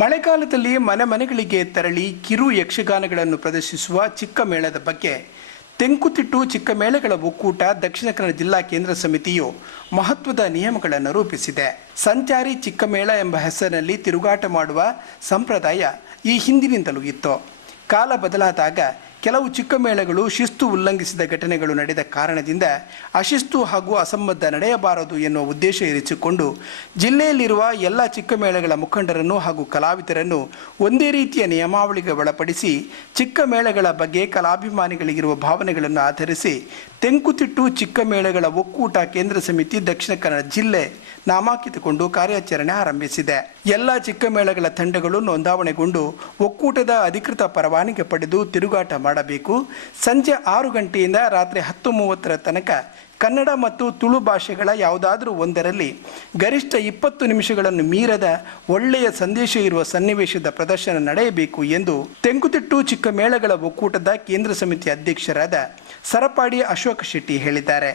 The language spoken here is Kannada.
ಮಳೆಗಾಲದಲ್ಲಿ ಮನೆ ಮನೆಗಳಿಗೆ ತೆರಳಿ ಕಿರು ಯಕ್ಷಗಾನಗಳನ್ನು ಪ್ರದರ್ಶಿಸುವ ಚಿಕ್ಕ ಮೇಳದ ಬಗ್ಗೆ ತೆಂಕುತಿಟ್ಟು ಚಿಕ್ಕ ಮೇಳಗಳ ಒಕ್ಕೂಟ ದಕ್ಷಿಣ ಕನ್ನಡ ಜಿಲ್ಲಾ ಕೇಂದ್ರ ಸಮಿತಿಯು ಮಹತ್ವದ ನಿಯಮಗಳನ್ನು ರೂಪಿಸಿದೆ. ಸಂಚಾರಿ ಚಿಕ್ಕ ಮೇಳ ಎಂಬ ಹೆಸರಿನಲ್ಲಿ ತಿರುಗಾಟ ಮಾಡುವ ಸಂಪ್ರದಾಯ ಈ ಹಿಂದಿನಿಂದಲೂ ಇತ್ತು. ಕಾಲ ಬದಲಾದಾಗ ಕೆಲವು ಚಿಕ್ಕ ಮೇಳಗಳು ಶಿಸ್ತು ಉಲ್ಲಂಘಿಸಿದ ಘಟನೆಗಳು ನಡೆದ ಕಾರಣದಿಂದ ಅಶಿಸ್ತು ಹಾಗೂ ಅಸಂಬದ್ಧ ನಡೆಯಬಾರದು ಎನ್ನುವ ಉದ್ದೇಶ ಇರಿಸಿಕೊಂಡು ಜಿಲ್ಲೆಯಲ್ಲಿರುವ ಎಲ್ಲ ಚಿಕ್ಕ ಮೇಳಗಳ ಮುಖಂಡರನ್ನು ಹಾಗೂ ಕಲಾವಿದರನ್ನು ಒಂದೇ ರೀತಿಯ ನಿಯಮಾವಳಿಗೆ ಒಳಪಡಿಸಿ ಚಿಕ್ಕ ಮೇಳಗಳ ಬಗ್ಗೆ ಕಲಾಭಿಮಾನಿಗಳಿಗಿರುವ ಭಾವನೆಗಳನ್ನು ಆಧರಿಸಿ ತೆಂಕುತಿಟ್ಟು ಚಿಕ್ಕ ಮೇಳಗಳ ಒಕ್ಕೂಟ ಕೇಂದ್ರ ಸಮಿತಿ ದಕ್ಷಿಣ ಕನ್ನಡ ಜಿಲ್ಲೆ ನಾಮಾಂಕಿತಗೊಂಡು ಕಾರ್ಯಾಚರಣೆ ಆರಂಭಿಸಿದೆ. ಎಲ್ಲ ಚಿಕ್ಕ ಮೇಳಗಳ ತಂಡಗಳು ನೋಂದಾವಣೆಗೊಂಡು ಒಕ್ಕೂಟದ ಅಧಿಕೃತ ಪರವಾನಗಿ ಪಡೆದು ತಿರುಗಾಟ ಮಾಡಬೇಕು. ಸಂಜೆ ಆರು ಗಂಟೆಯಿಂದ ರಾತ್ರಿ ಹತ್ತು ಮೂವತ್ತರ ತನಕ ಕನ್ನಡ ಮತ್ತು ತುಳು ಭಾಷೆಗಳ ಯಾವುದಾದರೂ ಒಂದರಲ್ಲಿ ಗರಿಷ್ಠ ಇಪ್ಪತ್ತು ನಿಮಿಷಗಳನ್ನು ಮೀರದ ಒಳ್ಳೆಯ ಸಂದೇಶ ಇರುವ ಸನ್ನಿವೇಶದ ಪ್ರದರ್ಶನ ನಡೆಯಬೇಕು ಎಂದು ತೆಂಕುತಿಟ್ಟು ಚಿಕ್ಕ ಮೇಳಗಳ ಒಕ್ಕೂಟದ ಕೇಂದ್ರ ಸಮಿತಿ ಅಧ್ಯಕ್ಷರಾದ ಸರಪಾಡಿ ಅಶೋಕ ಶೆಟ್ಟಿ ಹೇಳಿದ್ದಾರೆ.